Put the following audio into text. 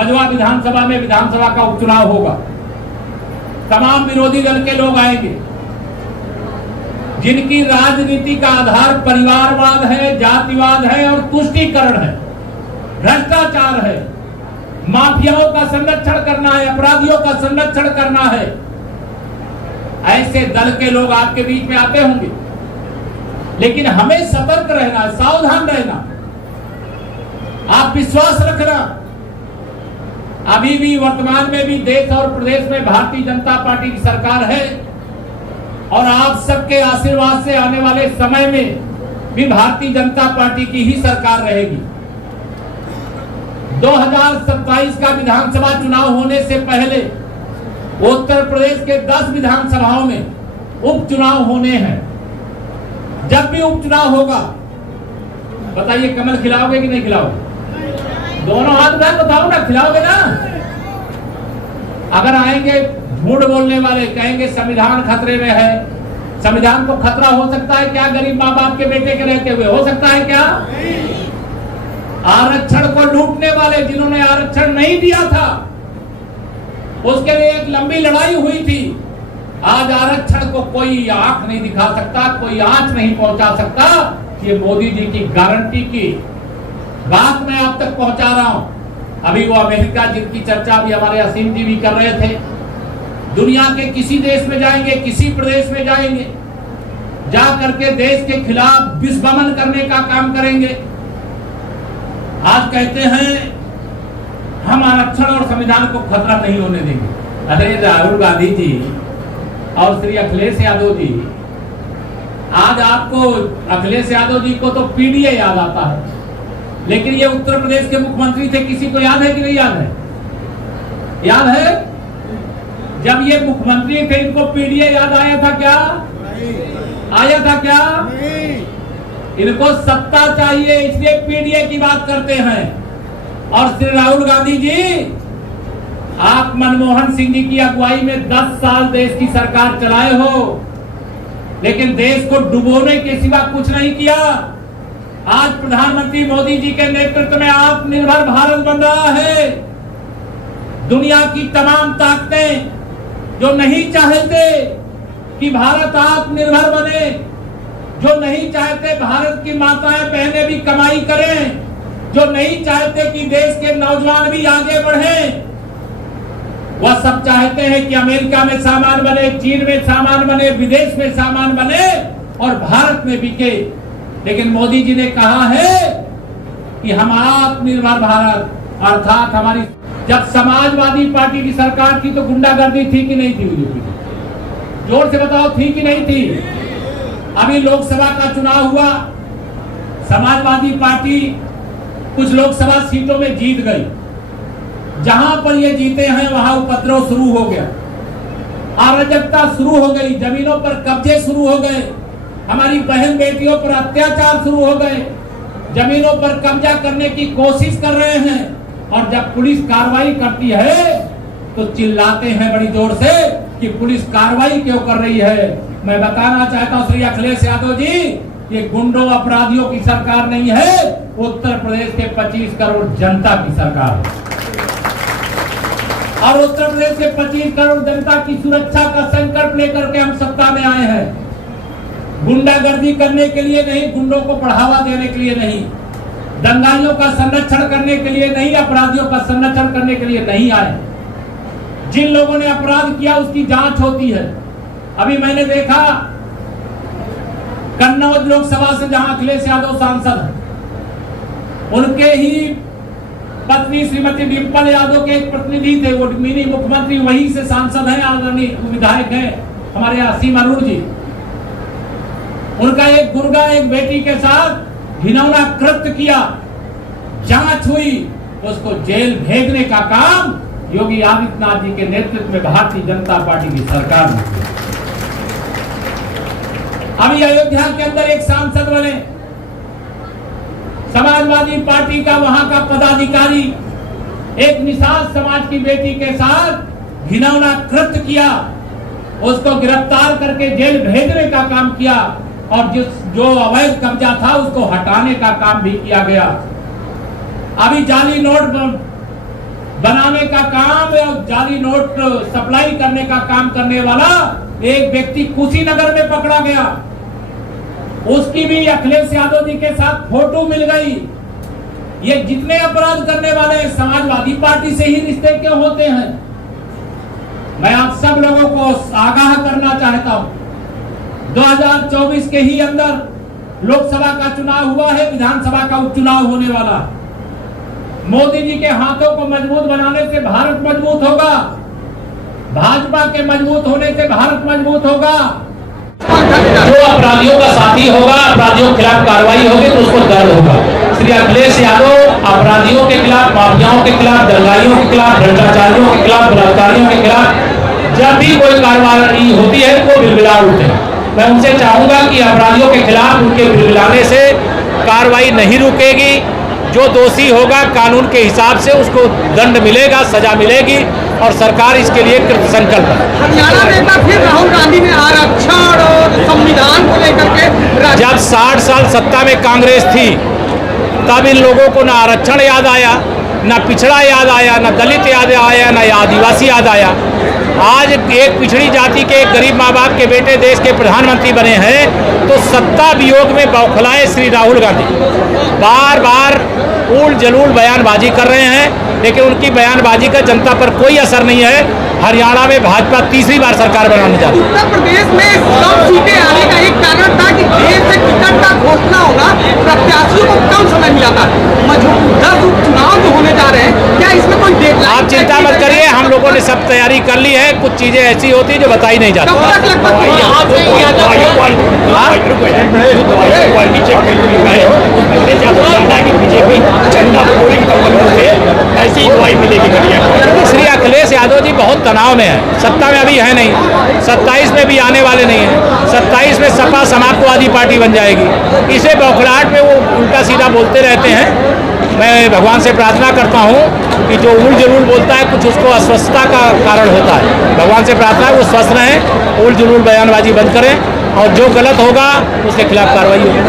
बजवा विधानसभा में विधानसभा का उपचुनाव होगा। तमाम विरोधी दल के लोग आएंगे जिनकी राजनीति का आधार परिवारवाद है, जातिवाद है और तुष्टीकरण है, भ्रष्टाचार है, माफियाओं का संरक्षण करना है, अपराधियों का संरक्षण करना है। ऐसे दल के लोग आपके बीच में आते होंगे, लेकिन हमें सतर्क रहना, सावधान रहना। आप विश्वास रखना, अभी भी वर्तमान में भी देश और प्रदेश में भारतीय जनता पार्टी की सरकार है और आप सबके आशीर्वाद से आने वाले समय में भी भारतीय जनता पार्टी की ही सरकार रहेगी। 2027 का विधानसभा चुनाव होने से पहले उत्तर प्रदेश के 10 विधानसभाओं में उपचुनाव होने हैं। जब भी उपचुनाव होगा, बताइए कमल खिलाओगे कि नहीं खिलाओगे? दोनों हाथ उठाकर बताओ ना, खिलाओगे ना? अगर आएंगे झूठ बोलने वाले, कहेंगे संविधान खतरे में है, संविधान को खतरा हो सकता है क्या गरीब माँ बाप के बेटे के रहते हुए? हो सकता है क्या? आरक्षण को लूटने वाले, जिन्होंने आरक्षण नहीं दिया था, उसके लिए एक लंबी लड़ाई हुई थी। आज आरक्षण को कोई आंख नहीं दिखा सकता, कोई आंच नहीं पहुंचा सकता। ये मोदी जी की गारंटी की बात मैं आप तक पहुंचा रहा हूं। अभी वो अमेरिका जिनकी चर्चा भी हमारे असीम जी भी कर रहे थे, दुनिया के किसी देश में जाएंगे, किसी प्रदेश में जाएंगे, जा करके देश के खिलाफ विस्फमन करने का काम करेंगे। आज कहते हैं हम आरक्षण और संविधान को खतरा नहीं होने देंगे। अरे राहुल गांधी जी और श्री अखिलेश यादव जी, आज आपको अखिलेश यादव जी को तो पीडीए याद आता है, लेकिन ये उत्तर प्रदेश के मुख्यमंत्री थे। किसी को याद है कि नहीं याद है? याद है? जब ये मुख्यमंत्री थे इनको पीडीए याद आया था क्या? आया था क्या? इनको सत्ता चाहिए, इसलिए पीडीए की बात करते हैं। और श्री राहुल गांधी जी, आप मनमोहन सिंह जी की अगुवाई में 10 साल देश की सरकार चलाए हो, लेकिन देश को डुबोने के सिवा कुछ नहीं किया। आज प्रधानमंत्री मोदी जी के नेतृत्व में आत्मनिर्भर भारत बन रहा है। दुनिया की तमाम ताकतें जो नहीं चाहते कि भारत आत्मनिर्भर बने, जो नहीं चाहते भारत की माताएं बहनें भी कमाई करें, जो नहीं चाहते कि देश के नौजवान भी आगे बढ़ें, वह सब चाहते हैं कि अमेरिका में सामान बने, चीन में सामान बने, विदेश में सामान बने और भारत में बिके। लेकिन मोदी जी ने कहा है कि हम आत्मनिर्भर भारत, अर्थात हमारी, जब समाजवादी पार्टी की सरकार थी तो गुंडागर्दी थी कि नहीं थी? जोर से बताओ, थी कि नहीं थी? अभी लोकसभा का चुनाव हुआ, समाजवादी पार्टी कुछ लोकसभा सीटों में जीत गई। जहां पर ये जीते हैं वहां उपद्रव शुरू हो गया, अराजकता शुरू हो गई, जमीनों पर कब्जे शुरू हो गए, हमारी बहन बेटियों पर अत्याचार शुरू हो गए, जमीनों पर कब्जा करने की कोशिश कर रहे हैं। और जब पुलिस कार्रवाई करती है तो चिल्लाते हैं बड़ी जोर से कि पुलिस कार्रवाई क्यों कर रही है। मैं बताना चाहता हूं श्री अखिलेश यादव जी, ये गुंडों अपराधियों की सरकार नहीं है, उत्तर प्रदेश के 25 करोड़ जनता की सरकार है। और उत्तर प्रदेश के 25 करोड़ जनता की सुरक्षा का संकल्प लेकर के हम सत्ता में आए हैं। गुंडागर्दी करने के लिए नहीं, गुंडों को बढ़ावा देने के लिए नहीं, दंगाइयों का संरक्षण करने के लिए नहीं, अपराधियों का संरक्षण करने के लिए नहीं आए। जिन लोगों ने अपराध किया उसकी जांच होती है। अभी मैंने देखा कन्नौज लोकसभा से जहां अखिलेश यादव सांसद हैं, उनके ही पत्नी श्रीमती डिंपल यादव के एक प्रतिनिधि थे, वो मिनी मुख्यमंत्री वहीं से सांसद हैं, आदरणीय विधायक हैं हमारे असीम अरूण जी। उनका एक गुर्गा एक बेटी के साथ घिनौना कृत्य किया, जांच हुई, उसको जेल भेजने का काम योगी आदित्यनाथ जी के नेतृत्व में भारतीय जनता पार्टी की सरकार ने किया। अभी अयोध्या के अंदर एक सांसद बने, समाजवादी पार्टी का वहां का पदाधिकारी एक निषाद समाज की बेटी के साथ घिनौना कृत्य किया, उसको गिरफ्तार करके जेल भेजने का काम किया और जो अवैध कब्जा था उसको हटाने का काम भी किया गया। अभी जाली नोट बनाने का काम या जाली नोट सप्लाई करने का काम करने वाला एक व्यक्ति कुशीनगर में पकड़ा गया। उसकी भी अखिलेश यादव जी के साथ फोटो मिल गई। ये जितने अपराध करने वाले समाजवादी पार्टी से ही रिश्ते क्यों होते हैं? मैं आप सब लोगों को आगाह करना चाहता हूं, 2024 के ही अंदर लोकसभा का चुनाव हुआ है, विधानसभा का उपचुनाव होने वाला। मोदी जी के हाथों को मजबूत बनाने से भारत मजबूत होगा, भाजपा के मजबूत होने से भारत मजबूत होगा। जो अपराधियों का साथी होगा, अपराधियों के खिलाफ कार्रवाई होगी तो उसको दर्द होगा। श्री अखिलेश यादव अपराधियों के खिलाफ, माफियाओं के खिलाफ, दंगाइयों के खिलाफ, भ्रष्टाचारियों के खिलाफ, बलात्कारियों के खिलाफ जब भी कोई कार्रवाई होती है वो बिलबिला उठते हैं। मैं उनसे चाहूंगा कि अपराधियों के खिलाफ उनके बिलबिलाने से कार्रवाई नहीं रुकेगी। जो दोषी होगा कानून के हिसाब से उसको दंड मिलेगा, सजा मिलेगी और सरकार इसके लिए कृत संकल्प है। हरियाणा में एक बार फिर राहुल गांधी ने आरक्षण और संविधान को लेकर के जब 60 साल सत्ता में कांग्रेस थी तब इन लोगों को न आरक्षण याद आया, न पिछड़ा याद आया, न दलित याद आया, न आदिवासी याद आया। आज एक पिछड़ी जाति के एक गरीब माँ बाप के बेटे देश के प्रधानमंत्री बने हैं तो सत्ता वियोग में बौखलाए श्री राहुल गांधी बार बार उल जलूल बयानबाजी कर रहे हैं, लेकिन उनकी बयानबाजी का जनता पर कोई असर नहीं है। हरियाणा में भाजपा तीसरी बार सरकार बनाने जा रही है। उत्तर प्रदेश में कम सीटें आने का एक कारण था कि देश में टिकट का घोषणा होगा, प्रत्याशियों को कम समय मिला था। 10 उपचुनाव जो होने जा रहे हैं, क्या इसमें कोई डेडलाइन? आप चिंता मत करिए, हम लोगों ने सब तैयारी कर ली है। कुछ चीजें ऐसी होती है जो बताई नहीं जाती। कब तक लगभग श्री अखिलेश यादव जी बहुत तनाव में है, सत्ता में अभी है नहीं, 27 में भी आने वाले नहीं है। 27 में सपा समाजवादी पार्टी बन जाएगी। इसे बौखलाहट में वो उल्टा सीधा बोलते रहते हैं। मैं भगवान से प्रार्थना करता हूँ कि जो उल जलूल बोलता है कुछ उसको अस्वस्थता का कारण होता है। भगवान से प्रार्थना है वो स्वस्थ रहें, उल जलूल बयानबाजी बंद करें और जो गलत होगा उसके खिलाफ कार्रवाई होगी।